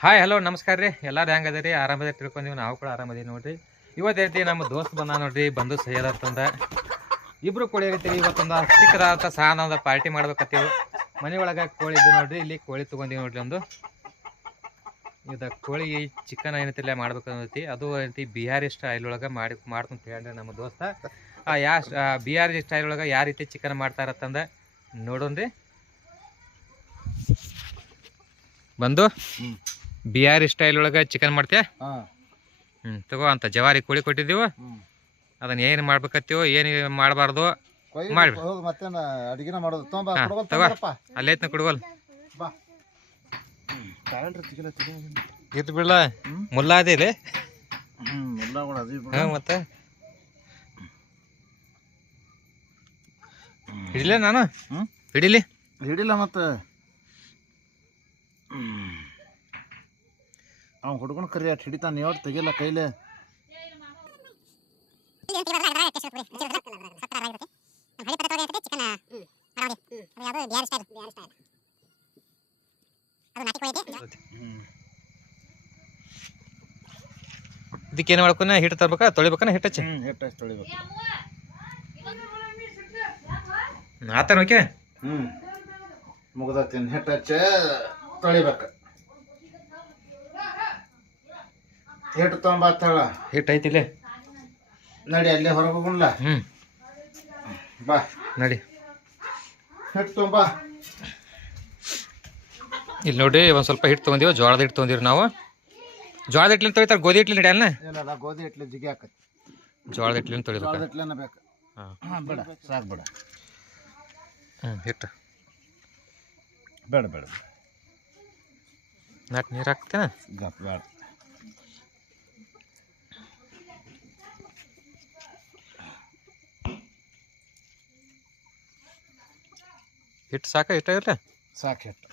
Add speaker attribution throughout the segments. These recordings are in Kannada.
Speaker 1: ಹಾಯ್ ಹಲೋ ನಮಸ್ಕಾರ ರೀ. ಎಲ್ಲರೂ ಹೆಂಗದ ರೀ ಆರಾಮದ ತಿಳ್ಕೊಂಡೀವಿ, ನಾವು ಕೂಡ ಆರಾಮದೀವಿ ನೋಡ್ರಿ. ಇವತ್ತು ಐತಿ ನಮ್ಮ ದೋಸ್ತ್ ಬಂದ ನೋಡ್ರಿ, ಬಂದು ಸೈಯದ್ ಇಬ್ರು ಕೋಳಿ ಐತಿರಿ ಇವತ್ತೊಂದು ಚಿಕ್ಕದಾದಂಥ ಒಂದು ಪಾರ್ಟಿ ಮಾಡ್ಬೇಕತ್ತೀವಿ. ಮನೆ ಒಳಗೆ ಕೋಳಿ ಇದ್ದು ನೋಡ್ರಿ, ಇಲ್ಲಿ ಕೋಳಿ ತೊಗೊಂಡೀವಿ ನೋಡ್ರಿ ಒಂದು ಇದು ಕೋಳಿ ಚಿಕನ್ ಏನೈತಿಲ್ಲ ಮಾಡ್ಬೇಕು ಅನ್ನತಿ. ಅದು ಏನೈತಿ, ಬಿಹಾರಿ ಸ್ಟೈಲ್ ಒಳಗೆ ಮಾಡಿ ಮಾಡ್ತಂತ ಹೇಳ್ರಿ ನಮ್ಮ ದೋಸ್ತ. ಆ, ಯಾ ಬಿಹಾರಿ ಸ್ಟೈಲ್ ಒಳಗೆ ಯಾವ ರೀತಿ ಚಿಕನ್ ಮಾಡ್ತಾರತ್ತಂದ ನೋಡೋಣ್ರಿ. ಬಂದು. ಬಿಹಾರಿ ಸ್ಟೈಲ್ ಒಳಗೆ ಚಿಕನ್ ಮಾಡ್ತೀಯ?
Speaker 2: ಹಾ.
Speaker 1: ಹ್ಞೂ ತಗೋ ಅಂತ ಜವಾರಿ ಕೋಳಿ ಕೊಟ್ಟಿದ್ದೀವಿ ಅದನ್ನ ಏನು ಮಾಡ್ಬೇಕತ್ತೀವೋ ಏನು ಮಾಡಬಾರ್ದು
Speaker 2: ಮಾಡಿ.
Speaker 1: ಮಾಡ್ರಿ.
Speaker 2: ಹೋಗ್ ಮತ್ತೇನ ಅಡಿಗೆನ ಮಾಡೋದು. ತೊಂಬ
Speaker 1: ಹಾ, ತಗೋ. ಅಲ್ಲೈತ್ನ ಕೊಡುವಲ್.
Speaker 2: ಬಾ.
Speaker 1: ಇರ್ತು ಬಿಡ್ಲ. ಮುಲ್ಲ ಅದೇ ಇಲ್ಲಿ?
Speaker 2: ಕೂಡ ಅದಿ
Speaker 1: ಹ್ಞೂ ಮತ್ತೆ? ಹಿಡಿಲ ನಾನು? ಹಿಡಿಲಿ?
Speaker 2: ಹಿಡಿಲ್ಲ ಮತ್ತೆ? ಅವ್ ಹುಡುಗನ ಕರಿ ಅಟ್ ಹಿಡಿತಾನೆ ಯಾವ್ದು ತೆಗಿಲ್ಲ ಕೈಲೆ ಹ್ಮ್
Speaker 1: ಇದಕ್ಕೆ ಏನು ಮಾಡ್ಕೊನ ಹಿಟ್ಟು ತರ್ಬೇಕಾ ತೊಳಿಬೇಕಾ ಹಿಟ್ಟು ಹಚ್ಚಿ
Speaker 2: ಹ್ಮ್ ಹಿಟ್ಟು ಅಷ್ಟು ತೊಳಿಬೇಕು
Speaker 1: ಆತ ಓಕೆ
Speaker 2: ಹ್ಮ್ ಮುಗ್ದತ್ತೇನು ಹಿಟ್ಟು ಹಚ್ಚ ತೊಳಿಬೇಕು ಹಿಟ್ಟು ತೊಗೊಂಬತ್ತಾಳ
Speaker 1: ಹಿಟ್ಟು ಐತಿಲ್ಲೇ
Speaker 2: ನಡಿ ಅಲ್ಲೇ ಹೊರಗೆ ಹೋಗುಣಲ್ಲ.
Speaker 1: ಹ್ಞೂ
Speaker 2: ಬಾ.
Speaker 1: ನಡಿ.
Speaker 2: ಹಿಟ್ಟು ತೊಗೊಂಬಾ.
Speaker 1: ಇಲ್ಲಿ ನೋಡಿ ಒಂದು ಸ್ವಲ್ಪ ಹಿಟ್ಟು ತೊಗೊಂಡಿವಿ ಜೋಳದ ಹಿಟ್ಟು ತೊಗೊಂಡಿವಿ ನಾವು. ಜೋಳದ ಹಿಟ್ಲಿನ ತೊಳಿತಾರೆ ಗೋಧಿ ಹಿಟ್ಲಿನ ಹಿಡಿಯಲ್ಲ
Speaker 2: ಇಲ್ಲ ಗೋಧಿ ಹಿಟ್ಲೆ ಜಿಗಿ ಹಾಕತ್.
Speaker 1: ಜೋಳದ ಹಿಟ್ಲಿನ ತೊಳಿತಾರೆ
Speaker 2: ಜೋಳದ ಹಿಟ್ಲನ್ನ ಬೇಕು.
Speaker 1: ಹಾಂ.
Speaker 2: ಹಾಂ ಬೇಡ ಸಾಕು ಬೇಡ.
Speaker 1: ಹ್ಞೂ ಹಿಟ್ಟು
Speaker 2: ಬೇಡ ಬೇಡ
Speaker 1: ನಾಲ್ಕು ನೀರು ಹಾಕ್ತೇನೆ?
Speaker 2: ಬೇಡ.
Speaker 1: ಹಿಟ್ಟು ಸಾಕ ಹಿಟ್ಟ ಇರಲ್ಲ
Speaker 2: ಸಾಕು ಹಿಟ್ಟು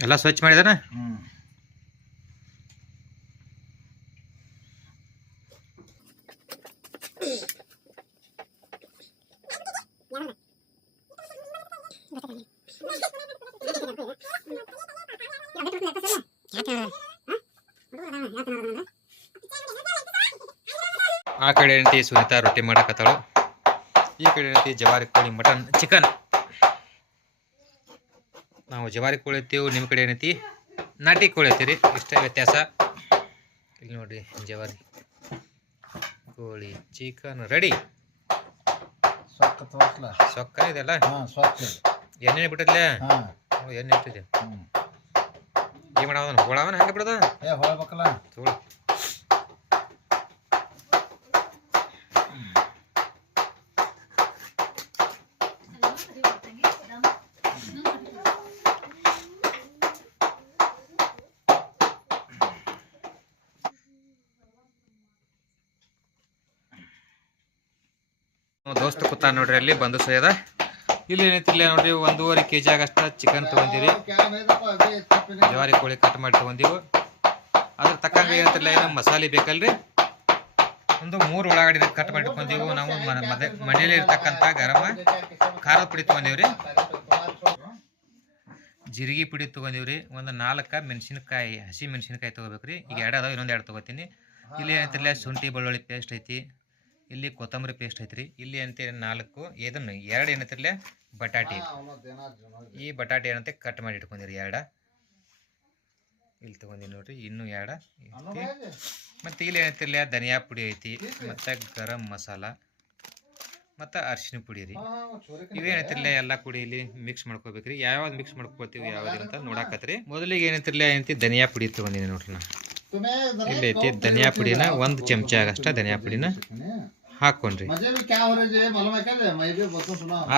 Speaker 1: ಎಲ್ಲ ಸ್ವಚ್ಛ ಮಾಡಿದಾನ
Speaker 2: ಹ್ಞೂ
Speaker 1: ಆ ಕಡೆ ಹೆಂಡತಿ ಸುನೀತಾ ರೊಟ್ಟಿ ಮಾಡಕತ್ತಾಳು. ಈ ಕಡೆ ಹೆಂಡತಿ ಜವಾರಿ ಕೋಳಿ ಮಟನ್ ಚಿಕನ್ ನಾವು ಜವಾರಿ ಕೋಳಿ ಐತೀವಿ ನಿಮ್ಮ ಕಡೆ ಏನೈತಿ? ನಾಟಿ ಕೋಳಿ ಐತಿರಿ ಇಷ್ಟೇ ವ್ಯತ್ಯಾಸ. ಇಲ್ಲಿ ನೋಡ್ರಿ ಜವಾರಿ ಕೋಳಿ ಚಿಕನ್ ರೆಡಿ
Speaker 2: ಸೊಕ್ಕ
Speaker 1: ಇದೆಲ್ಲ ಎಣ್ಣೆ ಬಿಟ್ಟದ್ಲೆ?
Speaker 2: ಹಾಂ.
Speaker 1: ಎಣ್ಣೆ ಇಟ್ಟಿದೆ
Speaker 2: ಹ್ಞೂ
Speaker 1: ಏನು ಮಾಡವನ ಹೋಳವನ ಹಂಗೆ ಬಿಡದ?
Speaker 2: ಏ ಹೊಳ್ಬೇಕಲ್ಲ
Speaker 1: ತೋಳು. ದೋಸ್ತ ಕೂತ ನೋಡ್ರಿ ಅಲ್ಲಿ ಬಂದು ಸೊಯ್ಯದ ಇಲ್ಲಿ ಏನೈತಿಲ್ಲ ನೋಡ್ರಿ, ಒಂದೂವರೆ ಕೆ ಜಿ ಆಗಷ್ಟ ಚಿಕನ್ ತೊಗೊಂಡಿರಿ. ಜವಾರಿ ಕೋಳಿ ಕಟ್ ಮಾಡಿ ತೊಗೊಂಡಿವು. ಅದ್ರ ತಕ್ಕಂಗೆ ಏನಂತಿಲ್ಲ ಏನೋ ಮಸಾಲೆ ಬೇಕಲ್ರಿ? ಒಂದು ಮೂರು ಒಳಗಡೆ ಕಟ್ ಮಾಡಿ ಇಟ್ಕೊಂಡೀವು ನಾವು ಮನೇಲಿ ಇರ್ತಕ್ಕಂಥ ಗರಮ ಖಾರದ ಪುಡಿ ತೊಗೊಂಡೀವ್ರಿ. ಜೀರಿಗೆ ಪುಡಿ ತೊಗೊಂಡೀವ್ರಿ. ಒಂದು ನಾಲ್ಕು ಮೆಣಸಿನಕಾಯಿ, ಹಸಿ ಮೆಣಸಿನಕಾಯಿ ತೊಗೋಬೇಕ್ರಿ. ಈಗ ಎರಡು ಅದಾವ, ಇನ್ನೊಂದು ಎರಡು ತೊಗೋತೀನಿ. ಇಲ್ಲಿ ಏನಂತಿಲ್ಲ ಶುಂಠಿ, ಬೆಳ್ಳುಳ್ಳಿ ಪೇಸ್ಟ್ ಐತಿ. ಇಲ್ಲಿ ಕೊತ್ತಂಬರಿ ಪೇಸ್ಟ್ ಐತ್ರಿ. ಇಲ್ಲಿ ಅಂತ ನಾಲ್ಕು ಇದನ್ನು ಎರಡು ಏನಂತಿರ್ಲೆ? ಬಟಾಟೆ. ಈ ಬಟಾಟೆ ಏನಂತೆ? ಕಟ್ ಮಾಡಿ ಇಟ್ಕೊಂಡಿರಿ ಎರಡ. ಇಲ್ಲಿ ತಗೊಂಡಿನಿ ನೋಡ್ರಿ ಇನ್ನೂ ಎರಡ. ಮತ್ತೆ ಇಲ್ಲಿ ಏನೈತಿಲ್ಲ ಧನಿಯಾ ಪುಡಿ ಐತಿ ಮತ್ತು ಗರಂ ಮಸಾಲ ಮತ್ತು ಅರಿಶಿನ ಪುಡಿ ರೀ. ಇವೇನೈತಿರ್ಲ ಎಲ್ಲ ಕೂಡಿ ಇಲ್ಲಿ ಮಿಕ್ಸ್ ಮಾಡ್ಕೋಬೇಕ್ರಿ. ಯಾವ್ಯಾವ್ದು ಮಿಕ್ಸ್ ಮಾಡ್ಕೋತೀವಿ ಯಾವ್ದು ಅಂತ ನೋಡಾಕತ್ರಿ. ಮೊದಲಿಗೆ ಏನೈತಿರ್ಲ? ಏನೈತಿ? ಧನಿಯಾ ಪುಡಿ ತಗೊಂಡಿನಿ ನೋಡ್ರಿ ನಾ. ಇಲ್ಲಿ ಐತಿ ಧನಿಯಾ ಪುಡಿನ ಒಂದು ಚಮಚ ಆಗಷ್ಟ ಧನಿಯಾ ಪುಡಿನ.
Speaker 2: ಹಾಕೊಂಡ್ರಿ.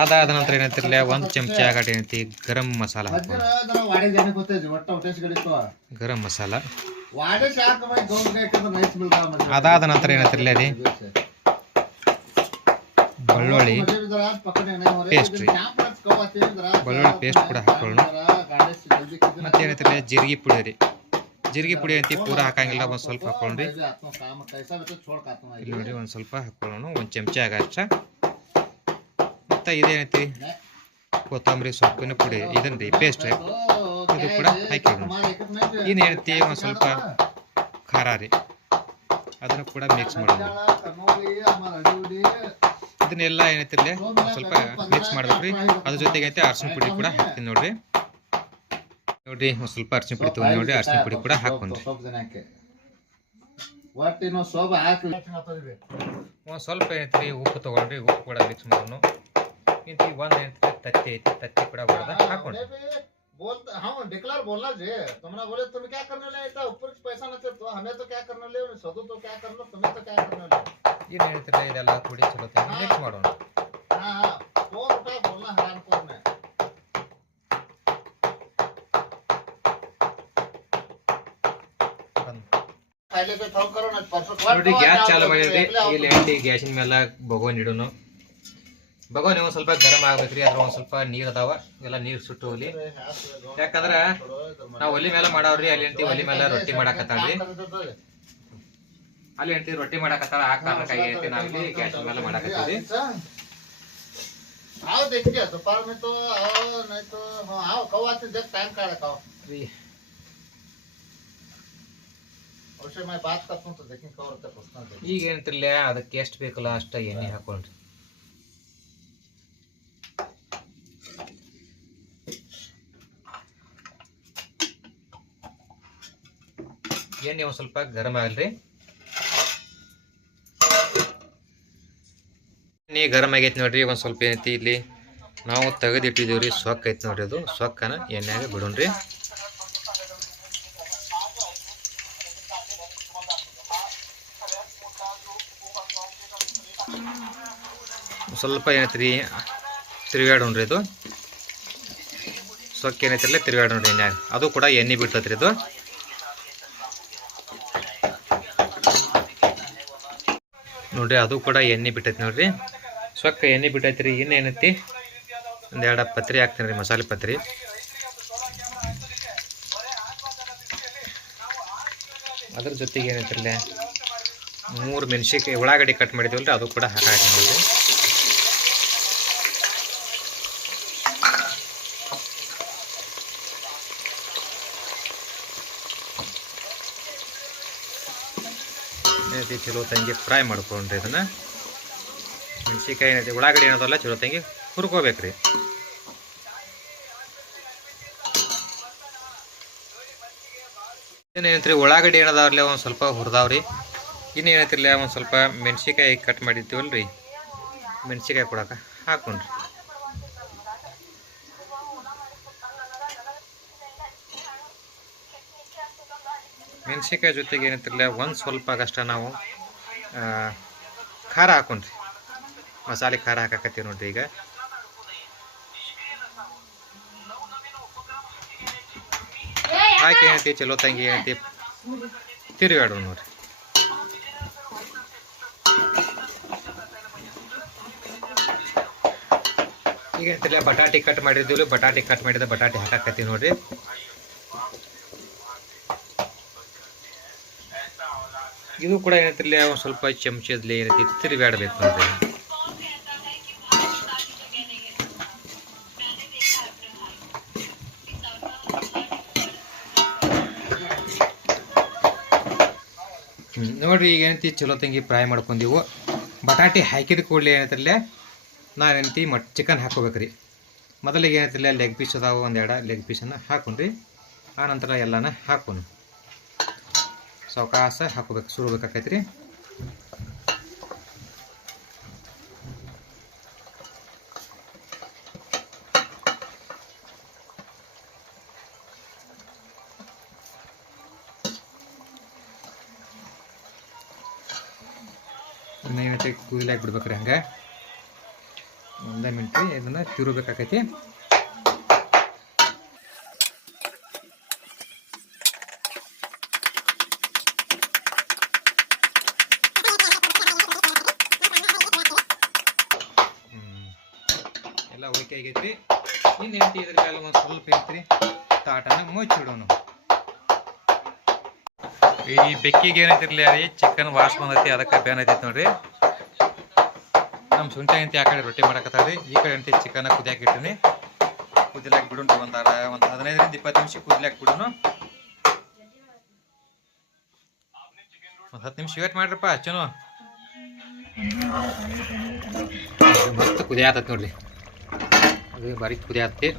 Speaker 1: ಅದಾದ ನಂತರ ಏನಂತಿರ್ಲಿ ಒಂದ್ ಚಮಚ ಆಗಟ್ ಏನೈತಿ? ಗರಂ ಮಸಾಲ ಗರಂ ಮಸಾಲ. ಅದಾದ ನಂತರ ಏನಂತಿರ್ಲಿ ಅದೇ ಬೆಳ್ಳುಳ್ಳಿ. ಪೇಸ್ಟ್
Speaker 2: ರೀ.
Speaker 1: ಬೆಳ್ಳುಳ್ಳಿ ಪೇಸ್ಟ್ ಕೂಡ ಹಾಕೊಳ್ಳೋಣ ಮತ್ತೇನೈತಿರ್ಲಿ? ಜೀರಿಗೆ ಪುಡಿ ರೀ. ಜೀರಿಗೆ ಪುಡಿ ಅಂತಿ ಪೂರ ಹಾಕಂಗಿಲ್ಲ ಒಂದು ಸ್ವಲ್ಪ ಹಾಕೊಂಡ್ರಿ ಇಲ್ಲಿ ನೋಡಿ ಒಂದು ಸ್ವಲ್ಪ ಹಾಕೊಳ್ಳೋಣ ಒಂದು ಚಮಚ ಆಗಷ್ಟ. ಮತ್ತು ಇದೇನೈತಿ? ಕೊತ್ತಂಬರಿ ಸೊಪ್ಪಿನ ಪುಡಿ ಇದನ್ ರೀ ಪೇಸ್ಟ್ ಇದು ಕೂಡ ಹಾಕಿ ಇನ್ ಏನೈತಿ ಒಂದು ಸ್ವಲ್ಪ ಖಾರ ರೀ. ಅದನ್ನು ಕೂಡ ಮಿಕ್ಸ್ ಮಾಡೋಣ. ಇದನ್ನೆಲ್ಲ ಏನೈತಿ ಸ್ವಲ್ಪ ಮಿಕ್ಸ್ ಮಾಡ್ಬೇಕ್ರಿ. ಅದ್ರ ಜೊತೆಗೆ ಐತೆ ಅರ್ಶಿನ ಪುಡಿ ಕೂಡ ಹಾಕ್ತೀನಿ ನೋಡ್ರಿ. ನೋಡ್ರಿ ಒಂದು ಸ್ವಲ್ಪ ಅರ್ಶಿನ ಪುಡಿ ತೊಗೊಂಡು ನೋಡ್ರಿ ಅರ್ಶಿನ ಪುಡಿ ಕೂಡ ಹಾಕೊಂಡ್ರಿ
Speaker 2: ಒಟ್ಟಿನ ಸೋಬ ಹಾಕಿ
Speaker 1: ಒಂದು ಸ್ವಲ್ಪ ಏನೈತ್ರಿ ಉಪ್ಪು ತೊಗೊಂಡ್ರಿ ಉಪ್ಪು ಕೂಡ ಮಿಕ್ಸ್ ಮಾಡೋಣ ಇಂತಿ ಒಂದು ಏನೈತಿ ತತ್ತಿ ಐತಿ ತತ್ತಿ ಕೂಡ ಹೊಡೆದ ಹಾಕೊಂಡ್ರಿ
Speaker 2: बोलता हाँ डिक्लेयर बोलना जी तुमने बोले तुम क्या करने ले इतना ऊपर से पैसा न तो हमें तो क्या करने ले सदु तो क्या करना तुम्हें तो क्या करने ले
Speaker 1: ಏನು ಹೇಳ್ತಿಲ್ಲ ಇದೆಲ್ಲ ಪುಡಿ ಚಲೋ ಮಿಕ್ಸ್ ಮಾಡೋಣ
Speaker 2: पहले से फोन करो ना परसों
Speaker 1: ನೋಡ್ರಿ ಗ್ಯಾಸ್ ಚಾಲು ಮಾಡಿದ್ರಿ ಇಲ್ಲಿ ಎಂಟಿ ಗ್ಯಾಸಿನ ಮೇಲೆ ಬಗೋನ್ ಇಡೋನು ಬಗೋನ್ ಒಂದು ಸ್ವಲ್ಪ ಗರಂ ಆಗ್ಬೇಕ್ರಿ ಅದ್ರ ಒಂದು ಸ್ವಲ್ಪ ನೀರು ಅದಾವ ಎಲ್ಲ ನೀರು ಸುಟ್ಟು ಹೋಗ್ಲಿ ಯಾಕಂದ್ರ ನಾವು ಒಲಿ ಮೇಲೆ ಮಾಡಾವ್ರಿ ಅಲ್ಲಿ ಎಂಟಿ ಒಲಿ ಮೇಲೆ ರೊಟ್ಟಿ ಮಾಡಾಕತ್ತಾಳ್ರಿ ಅಲ್ಲಿ ಎಂಟಿ ರೊಟ್ಟಿ ಮಾಡಾಕತ್ತಾಳ ಆ ಕಾರಣಕ್ಕಾಗಿ ಐತಿ ನಾವಿಲ್ಲಿ ಗ್ಯಾಸಿನ ಮೇಲೆ ಮಾಡಾಕತ್ತೀವಿ
Speaker 2: आओ देखिए दोपहर में तो आओ नहीं तो हाँ आओ कब आते जब टाइम का रखाओ
Speaker 1: ಈಗ ಏನಂತಿರ್ಲ ಅದಕ್ಕೆ ಎಷ್ಟು ಬೇಕಲ್ಲ ಅಷ್ಟ ಎಣ್ಣೆ ಹಾಕೊಂಡ್ರಿ. ಎಣ್ಣೆ ಒಂದು ಸ್ವಲ್ಪ ಗರಂ ಆಗಲ್ರಿ ಎಣ್ಣೆ ಗರಂ ಆಗೈತಿ ನೋಡ್ರಿ, ಒಂದು ಸ್ವಲ್ಪ ಏನೈತಿ ಇಲ್ಲಿ? ನಾವು ತೆಗೆದಿಟ್ಟಿದ್ದೀವಿ ರೀ ಸೊಕ್ಕ ಐತಿ ನೋಡ್ರಿ ಅದು. ಸೊಕ್ಕನ ಎಣ್ಣೆಗೆ ಬಿಡೋಣ್ರಿ. ಸ್ವಲ್ಪ ಏನೈತ್ರಿ ತಿರುಗಾಡೋಣ್ರಿ ಇದು. ಸೊಕ್ಕ ಏನೈತಿರಲ್ಲ ತಿರುಗಾಡೋಣ್ರಿ ಎಣ್ಣೆ ಅದು ಕೂಡ ಎಣ್ಣೆ ಬಿಡ್ತೈತ್ರಿ ಇದು. ನೋಡ್ರಿ, ಅದು ಕೂಡ ಎಣ್ಣೆ ಬಿಟ್ಟೈತಿ ನೋಡ್ರಿ. ಸೊಕ್ಕ ಎಣ್ಣೆ ಬಿಟ್ಟೈತ್ರಿ, ಇನ್ನು ಏನೈತಿ? ಒಂದು ಎರಡು ಪತ್ರಿ ಹಾಕ್ತೀನಿ ರೀ, ಮಸಾಲೆ ಪತ್ರಿ. ಅದ್ರ ಜೊತೆಗೆ ಏನೈತಿರಲ್ಲ, ಮೂರು ಮೆಣಸಿನ್ಕಾಯಿ, ಉಳ್ಳಾಗಡ್ಡಿ ಕಟ್ ಮಾಡಿದ್ವಲ್ರಿ, ಅದು ಕೂಡ ಹಾಕಿ ನೋಡ್ರಿ. ಏನೈತಿ ಚಲೋ ತಂಗಿ ಫ್ರೈ ಮಾಡ್ಕೊಂಡ್ರಿ ಇದನ್ನ. ಮೆಣಸಿನ್ಕಾಯಿ ಏನೈತಿ ಉಳ್ಳಾಗಡ್ಡಿ ಏನದಲ್ಲ ಚಲೋ ತಂಗಿ ಹುರ್ಕೋಬೇಕ್ರಿ. ಇನ್ನೇನೈತ್ರಿ ಉಳ್ಳಾಗಡ್ಡಿ ಏನದಾವ್ರಲ್ಲ ಒಂದು ಸ್ವಲ್ಪ ಹುರಿದಾವ್ರಿ. ಇನ್ನೇನೈತಿರಲಿ ಒಂದು ಸ್ವಲ್ಪ ಮೆಣಸಿನ್ಕಾಯಿ ಕಟ್ ಮಾಡಿರ್ತೀವಲ್ರಿ. ಮೆಣಸಿನ್ಕಾಯಿ ಕೊಡಕ್ಕೆ ಹಾಕೊಂಡ್ರಿ. ಮೆಣಸಿನ್ಕಾಯಿ ಜೊತೆಗೆ ಏನಂತಿರಲಿಲ್ಲ ಒಂದು ಸ್ವಲ್ಪ ಆಗಷ್ಟ ನಾವು ಖಾರ ಹಾಕೊಂಡ್ರಿ. ಮಸಾಲೆ ಖಾರ ಹಾಕಕತ್ತೀವಿ ನೋಡ್ರಿ ಈಗ. ಹಾಕಿ ಏನೈತಿ, ಚಲೋ ತಂಗಿ, ಏನೈತಿ ತಿರುಗಾಡು ನೋಡ್ರಿ. ಈಗ ಬಟಾಟಿ ಕಟ್ ಮಾಡಿದ್ದೀವಿ ಬಟಾಟಿ ಕಟ್ ಮಾಡಿದ ಬಟಾಟಿ ಹಾಕಕತ್ತೀವಿ ನೋಡ್ರಿ. ಇದು ಕೂಡ ಏನೈತಿಲ್ಲ ಒಂದು ಸ್ವಲ್ಪ ಚಮಚದಲ್ಲಿ ಏನೈತಿ, ತಿರುಗಾಡ್ಬೇಕು ಅಂತ ನೋಡ್ರಿ ಈಗ ಏನೈತಿ, ಚಲೋ ತಂಗಿ ಫ್ರೈ ಮಾಡ್ಕೊಂಡಿವು. ಬಟಾಟೆ ಹಾಕಿದ ಕೂಡಲೇ ಏನೈತಿಲ್ಲ ನಾವೇನಂತಿ ಮಟ್ ಚಿಕನ್ ಹಾಕೋಬೇಕ್ರಿ ಮೊದಲಿಗೆ ಏನೈತಿಲ್ಲ ಲೆಗ್ ಪೀಸ್ ಅದಾವ, ಒಂದೆರಡು ಲೆಗ್ ಪೀಸನ್ನು ಹಾಕೊಂಡ್ರಿ. ಆನಂತರ ನಂತರ ಎಲ್ಲನ ಹಾಕೋಣ. ಸಾವಕಾಶ ಹಾಕೋಬೇಕು ಸುಡ್ಬೇಕಾಕೈತ್ರಿ ರೀ ಏನೈತಿ ಕುದಿಲಾಕ್ ಬಿಡ್ಬೇಕ್ರಿ ಹಂಗೆ. ಒಂದೇ ಮಿನಿಟ್ ಇದನ್ನ ತಿರುಬೇಕಾಕೈತಿ ಹ್ಮ್. ಆಗೈತ್ರಿ ಇನ್ನು ಇನ್ನೇಂತಿ ಇದ್ರ ಮೇಲೆ ಒಂದು ಸ್ವಲ್ಪ ಐತ್ರಿ ತಾಟನ ಮುಚ್ಚಿಡೋಣ ಈ ಬೆಕ್ಕಿಗೆ ಏನೈತಿರ್ಲಿ ರೀ ಚಿಕನ್ ವಾಶ್ ಬಂದೈತಿ ಅದಕ್ಕೆ ಬ್ಯಾನ್ ಐತೈತಿ ನೋಡ್ರಿ. ನಮ್ಮ ಶುಂಠಿ ಅಂತಿ ಆ ಕಡೆ ರೊಟ್ಟಿ ಮಾಡಕತ್ತಾರ್ರಿ ಈ ಕಡೆ ಅಂತಿ ಚಿಕನ್ ಕುದಿಯಾಕ ಇಟ್ಟಿನಿ. ಕುದಿಲಾಕ ಬಿಡುನ್ ಒಂದಾರ, ಒಂದು ಹದಿನೈದರಿಂದ ಇಪ್ಪತ್ತು ನಿಮಿಷ ಕುದಿಲಾಕ ಬಿಡೋನು. ಒಂದು ಹತ್ತು ನಿಮಿಷ ವೇಟ್ ಮಾಡ್ರಪ್ಪ, ಅಚ್ಚನು. ಮಸ್ತ್ ಕುದಿಯಾತತ್ ನೋಡ್ರಿ. ಅದು ಬಾರಿ ಕುದಿಯಾತಿ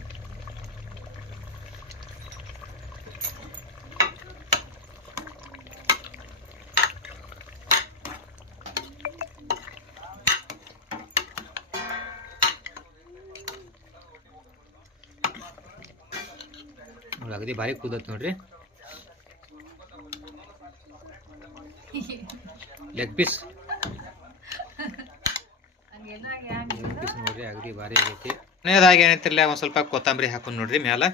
Speaker 1: ನೋಡಿ ಅಗದಿ ಭಾರಿ ಕುದತ್ ನೋಡ್ರಿ. ಲೆಗ್ ಪೀಸ್ ಲೆಗ್ ಪೀಸ್ ನೋಡ್ರಿ ಅಗದಿ ಭಾರಿ ಆಗೈತಿ. ಕೊನೆಯದಾಗಿ ಏನೈತಿರ್ಲಿ ಒಂದು ಸ್ವಲ್ಪ ಕೊತ್ತಂಬರಿ ಹಾಕೊಂಡು ನೋಡ್ರಿ ಮ್ಯಾಲ.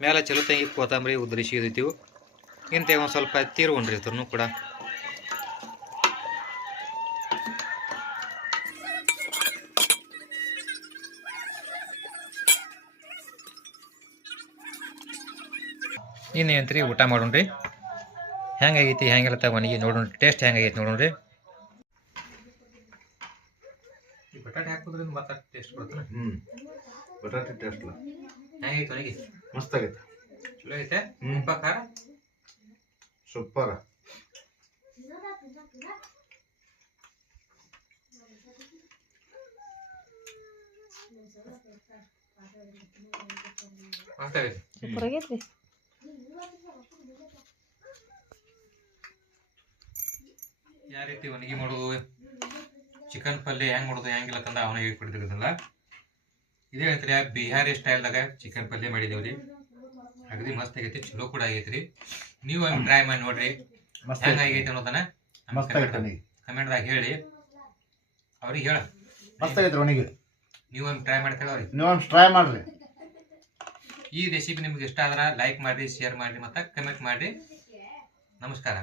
Speaker 1: ಮ್ಯಾಲ ಚಲೋ ತಂಗಿ ಕೊತ್ತಂಬರಿ ಉದ್ರಿಸಿ ಇರ್ತೀವಿ ಇಂತ ಒಂದು ಸ್ವಲ್ಪ ತೀರ್ಕೊಂಡ್ರಿ ಇದ್ರೂ ಕೂಡ. ಇನ್ನೇನ್ರಿ ಊಟ ಮಾಡೋಣ್ರಿ? ಹೆಂಗಾಗೈತಿ ಹೆಂಗಿರತ್ತ ಮನೆಗೆ ನೋಡೋಣ ಟೇಸ್ಟ್ ಹೆಂಗಾಗೈತಿ ನೋಡೋಣ್ರಿ? ಬಟಾಟೆ ಹಾಕೋದ್ರಿಂದ ಮತ್ತೆ ಟೇಸ್ಟ್ ಬರ್ತದೆ
Speaker 2: ಹ್ಮ್. ಬಟಾಟೆ ಟೇಸ್ಟ್
Speaker 1: ಹೆಂಗೈತಿ
Speaker 2: ಮಸ್ತ್ ಆಗೈತೆ
Speaker 1: ಚಲೋ ಐತೆ?
Speaker 2: ಹ್ಮ್.
Speaker 1: ಉಪ್ಪ ಖಾರ?
Speaker 2: ಸೂಪರ್.
Speaker 1: ಮಸ್ತ್ ಆಗೈತಿ
Speaker 3: ಸೂಪರ್ ಆಗೈತ್ರಿ
Speaker 1: ಯಾವ ರೀತಿ ಒಣಗಿ ಮಾಡೋದು ಚಿಕನ್ ಪಲ್ಯ ಹೆಂಗ್ ಮಾಡೋದು ಹೆಂಗಿಲ್ಲ ತಂದ ಅವನ ಹೇಳ್ಕೊಡ್ತಿರೋದಲ್ಲ ಇದೇ ಹೇಳ್ತೀರಿ ಬಿಹಾರಿ ಸ್ಟೈಲ್ದಾಗ ಚಿಕನ್ ಪಲ್ಯ ಮಾಡಿದೇವ್ರಿ. ಅಗದಿ ಮಸ್ತ್ ಆಗೈತಿ ಚಲೋ ಕೂಡ ಆಗೈತ್ರಿ. ನೀವು ಹಂಗೆ ಟ್ರೈ ಮಾಡಿ ನೋಡ್ರಿ.
Speaker 2: ಮಸ್ತ್
Speaker 1: ಹೆಂಗ್
Speaker 2: ಆಗೈತೆ
Speaker 1: ಅನ್ನೋದನ್ನ ಕಮೆಂಟ್ದಾಗ ಹೇಳಿ. ಅವ್ರಿಗೆ ಹೇಳ.
Speaker 2: ಮಸ್ತ್ ಆಗೈತ್ರಿ ಒಣಗಿ
Speaker 1: ನೀವು ಟ್ರೈ ಮಾಡ್ತೀರ ಅವ್ರಿಗೆ
Speaker 2: ನೀವೊಂದು ಟ್ರೈ ಮಾಡ್ರಿ.
Speaker 1: ಈ ರೆಸಿಪಿ ನಿಮ್ಗೆ ಇಷ್ಟ ಆದ್ರೆ ಲೈಕ್ ಮಾಡಿ ಶೇರ್ ಮಾಡಿ ಮತ್ತು ಕಮೆಂಟ್ ಮಾಡಿ ನಮಸ್ಕಾರ.